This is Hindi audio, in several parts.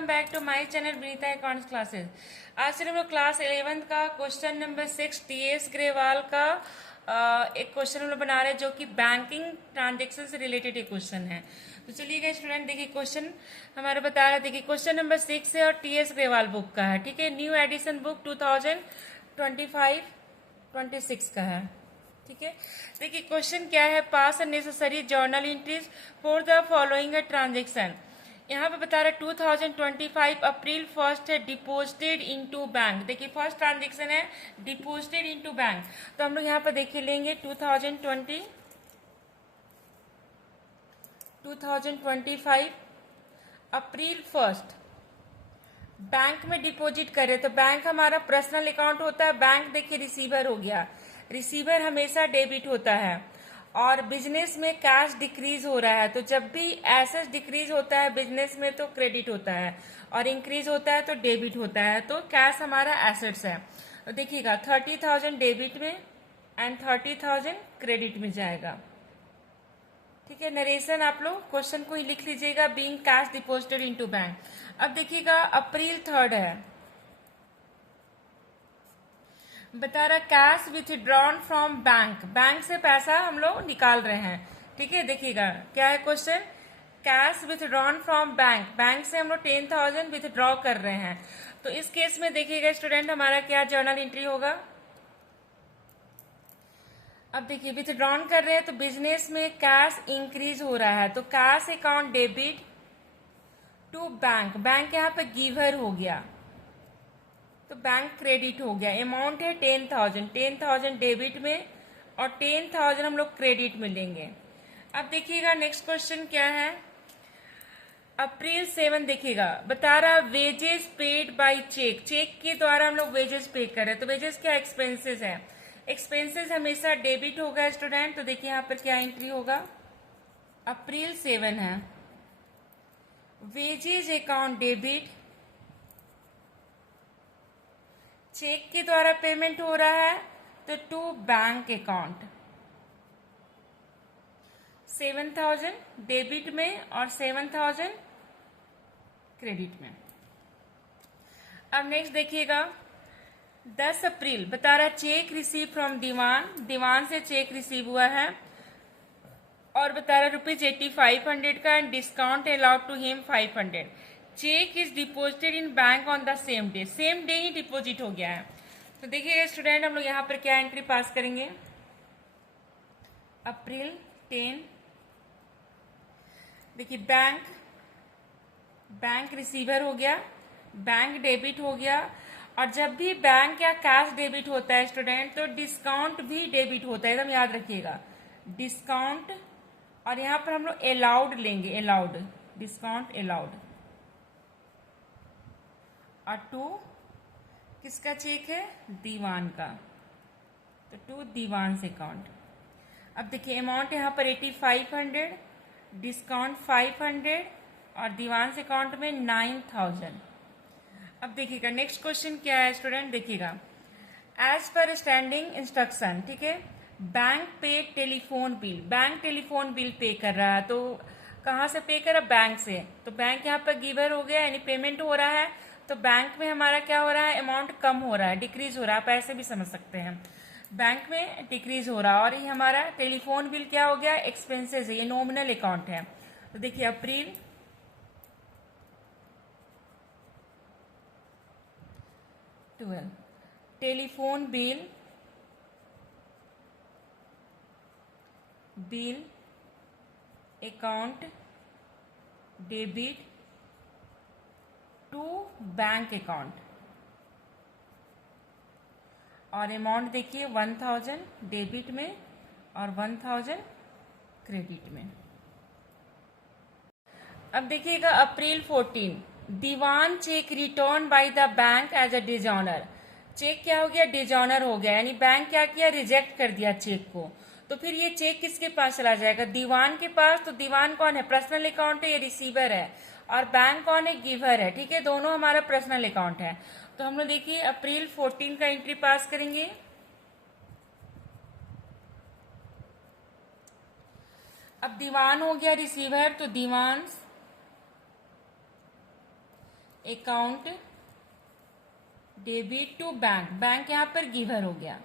Welcome back to my channel Vinita accounts classes. आज से हम लोग क्लास 11 का क्वेश्चन नंबर 6 टीएस ग्रेवाल का एक क्वेश्चन हम लोग बना रहे हैं जो कि बैंकिंग ट्रांजेक्शन से रिलेटेड एक क्वेश्चन है। तो चलिए स्टूडेंट, देखिए क्वेश्चन हमारा बता रहा है। देखिए क्वेश्चन नंबर 6 है और टीएस ग्रेवाल बुक का है। ठीक है, न्यू एडिशन बुक 2025-26 का है। ठीक है, देखिए क्वेश्चन क्या है। पास necessary journal entries for the following transaction. यहाँ पे बता रहा है 2025 अप्रैल 1 है डिपोजिटेड इनटू बैंक। देखिए फर्स्ट ट्रांजेक्शन है डिपोजिटेड इनटू बैंक, तो हम लोग यहाँ पर देखिए लेंगे 2025 अप्रैल 1 बैंक में डिपॉजिट करे तो बैंक हमारा पर्सनल अकाउंट होता है। बैंक देखिए रिसीवर हो गया, रिसीवर हमेशा डेबिट होता है। और बिजनेस में कैश डिक्रीज हो रहा है, तो जब भी एसेट डिक्रीज होता है बिजनेस में तो क्रेडिट होता है, और इंक्रीज होता है तो डेबिट होता है। तो कैश हमारा एसेट्स है। तो देखिएगा 30,000 डेबिट में एंड 30,000 क्रेडिट में जाएगा। ठीक है, नरेशन आप लोग क्वेश्चन को ही लिख लीजिएगा, being cash deposited into bank. अब देखिएगा अप्रैल 3 है, बता रहा cash withdrawn from bank. Bank से पैसा हम लोग निकाल रहे हैं। ठीक है, देखिएगा क्या है question. Cash withdrawn from bank, bank से हम लोग 10,000 विथड्रॉ कर रहे हैं। तो इस केस में देखिएगा स्टूडेंट हमारा क्या जर्नल एंट्री होगा। अब देखिए विथड्रॉन कर रहे हैं तो बिजनेस में कैश इंक्रीज हो रहा है, तो cash account debit to bank. Bank यहाँ पे गिवर हो गया तो बैंक क्रेडिट हो गया। अमाउंट है 10,000 डेबिट में और 10,000 हम लोग क्रेडिट में लेंगे। अब देखिएगा नेक्स्ट क्वेश्चन क्या है। अप्रैल 7 देखिएगा बता रहा wages paid by cheque. Cheque के द्वारा हम लोग वेजेस पे कर रहे हैं, तो वेजेस क्या एक्सपेंसेस है। एक्सपेंसेस हमेशा डेबिट होगा स्टूडेंट। तो देखिए यहाँ पर क्या एंट्री होगा। अप्रैल 7 है, वेजेस अकाउंट डेबिट, चेक के द्वारा पेमेंट हो रहा है तो टू बैंक अकाउंट 7,000 डेबिट में और 7,000 क्रेडिट में। अब नेक्स्ट देखिएगा 10 अप्रैल बता रहा चेक रिसीव फ्रॉम दीवान। दीवान से चेक रिसीव हुआ है और बता रहा ₹8500 का and discount allowed to him 500। Cheque is deposited in bank on the same day. Same day ही डिपोजिट हो गया है। तो देखिएगा स्टूडेंट हम लोग यहाँ पर क्या एंट्री पास करेंगे। अप्रैल 10 देखिए बैंक रिसीवर हो गया, बैंक डेबिट हो गया। और जब भी बैंक या कैश डेबिट होता है स्टूडेंट तो डिस्काउंट भी डेबिट होता है, एकदम याद रखिएगा डिस्काउंट। और यहाँ पर हम लोग अलाउड लेंगे, अलाउड डिस्काउंट अलाउड। और टू किसका चेक है, दीवान का, तो टू दीवान से अकाउंट। अब देखिए अमाउंट यहाँ पर 8500, डिस्काउंट 500 और दीवान से अकाउंट में 9,000। अब देखिएगा नेक्स्ट क्वेश्चन क्या है स्टूडेंट। देखिएगा एज पर स्टैंडिंग इंस्ट्रक्शन। ठीक है, बैंक पे telephone bill. Bank telephone bill pay कर रहा है, तो कहाँ से पे कर रहा है, बैंक से। तो बैंक यहाँ पर गिवर हो गया यानी पेमेंट हो रहा है। तो बैंक में हमारा क्या हो रहा है, अमाउंट कम हो रहा है, डिक्रीज हो रहा है। आप ऐसे भी समझ सकते हैं, बैंक में डिक्रीज हो रहा है। और ये हमारा टेलीफोन बिल क्या हो गया, एक्सपेंसेस है, ये नॉमिनल अकाउंट है। तो देखिए April 12 telephone bill account debit to bank account. और अमाउंट देखिए 1,000 डेबिट में और 1,000 क्रेडिट में। अब देखिएगा April 14 Diwan cheque return by the bank as a dishonour. Cheque क्या हो गया, डिजॉनर हो गया, यानी बैंक क्या किया, रिजेक्ट कर दिया चेक को। तो फिर ये चेक किसके पास चला जाएगा, दीवान के पास। तो दीवान कौन है, पर्सनल अकाउंट है, ये रिसीवर है। और बैंक कौन है, गिवर है। ठीक है, दोनों हमारा पर्सनल अकाउंट है। तो हम लोग देखिए अप्रैल 14 का एंट्री पास करेंगे। अब दीवान हो गया रिसीवर, तो Diwan account debit to bank, bank यहां पर गिवर हो गया।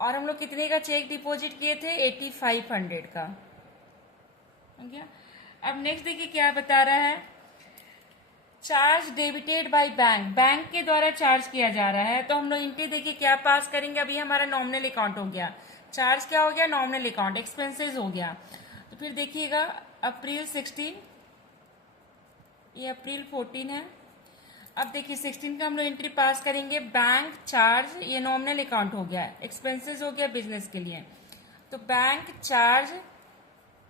और हम लोग कितने का चेक डिपॉजिट किए थे? 8500 का हो गया। अब नेक्स्ट देखिए क्या बता रहा है, charge debited by bank, bank के द्वारा चार्ज किया जा रहा है। तो हम लोग एंट्री देखिए क्या पास करेंगे, अभी हमारा नॉमिनल अकाउंट हो गया, चार्ज क्या हो गया? नॉमिनल अकाउंट, एक्सपेंसेस हो गया। तो फिर देखिएगा अप्रैल 16, ये अप्रैल 14 है। अब देखिए 16 का हम लोग एंट्री पास करेंगे, बैंक चार्ज, ये नॉमिनल अकाउंट हो गया, एक्सपेंसेस हो गया बिजनेस के लिए। तो bank charge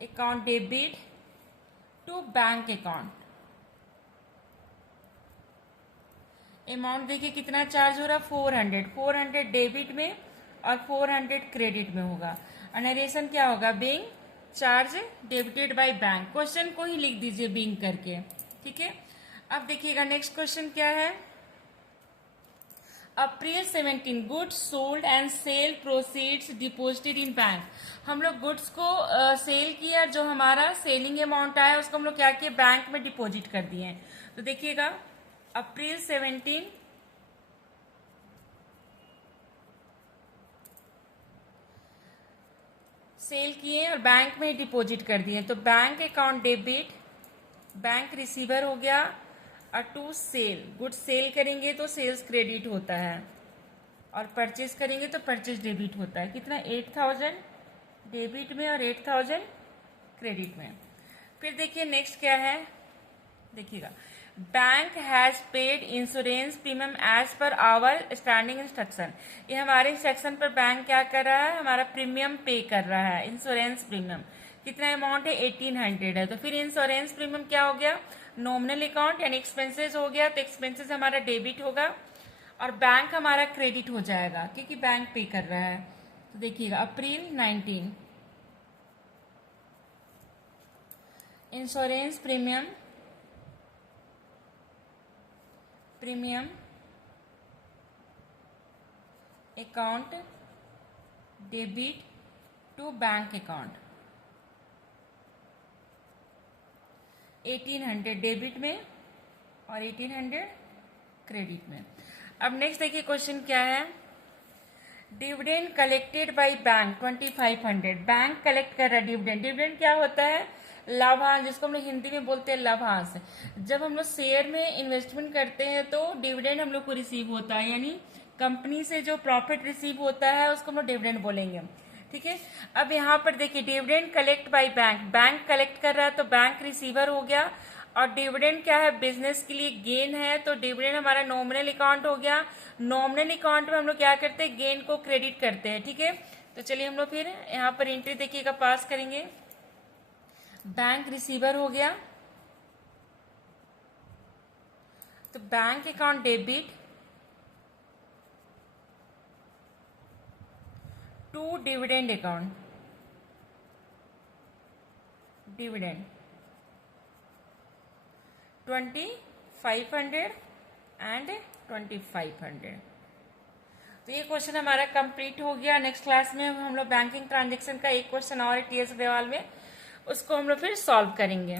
account debit to bank account, amount देखिए कितना चार्ज हो रहा है? 400, 400 डेबिट में और 400 क्रेडिट में होगा। नरेशन क्या होगा? Being charge debited by bank, question को ही लिख दीजिए बीइंग करके, ठीक है। अब देखिएगा नेक्स्ट क्वेश्चन क्या है, April 17 goods sold and sale proceeds deposited in bank. हम लोग गुड्स को सेल किया, जो हमारा सेलिंग अमाउंट आया उसको हम लोग क्या किए? बैंक में डिपॉजिट कर दिए। तो देखिएगा अप्रैल 17 सेल किए और बैंक में डिपॉजिट कर दिए। तो bank account debit, bank receiver हो गया, और टू सेल, गुड्स सेल करेंगे तो सेल्स क्रेडिट होता है, और परचेज करेंगे तो परचेज डेबिट होता है। कितना? 8000 डेबिट में और 8000 क्रेडिट में। फिर देखिए नेक्स्ट क्या है, देखिएगा bank has paid insurance premium as per our standing instruction. ये हमारे इंस्ट्रक्शन पर बैंक क्या कर रहा है? हमारा प्रीमियम पे कर रहा है, इंश्योरेंस प्रीमियम। कितना अमाउंट है? 1800 है। तो फिर इंश्योरेंस प्रीमियम क्या हो गया? नॉमिनल अकाउंट यानी एक्सपेंसेस हो गया। तो एक्सपेंसेस हमारा डेबिट होगा और बैंक हमारा क्रेडिट हो जाएगा, क्योंकि बैंक पे कर रहा है। तो देखिएगा April 19 insurance premium account debit to bank account, 1800 debit में और 1800 क्रेडिट में। अब नेक्स्ट देखिए क्वेश्चन क्या है, dividend collected by bank 2500, bank collect कर रहा है डिविडेंड। डिविडेंड क्या होता है? लाभांश, जिसको हम लोग हिंदी में बोलते हैं लाभांश। जब हम लोग शेयर में इन्वेस्टमेंट करते हैं तो डिविडेंड हम लोग को रिसीव होता है, यानी कंपनी से जो प्रॉफिट रिसीव होता है उसको हम लोग डिविडेंड बोलेंगे, ठीक है। अब यहाँ पर देखिए dividend collect by bank, bank collect कर रहा है तो बैंक रिसीवर हो गया। और डिविडेंड क्या है? बिजनेस के लिए गेन है, तो डिविडेंड हमारा नॉमिनल अकाउंट हो गया। नॉमिनल अकाउंट में हम लोग क्या करते हैं? गेन को क्रेडिट करते हैं, ठीक है। तो चलिए हम लोग फिर यहाँ पर एंट्री देखिएगा पास करेंगे, बैंक रिसीवर हो गया, तो bank account debit to dividend account, dividend 2500 and 2500। तो ये क्वेश्चन हमारा कंप्लीट हो गया। नेक्स्ट क्लास में हम लोग बैंकिंग ट्रांजेक्शन का एक क्वेश्चन और है टीएस अग्रवाल में, उसको हम लोग फिर सॉल्व करेंगे।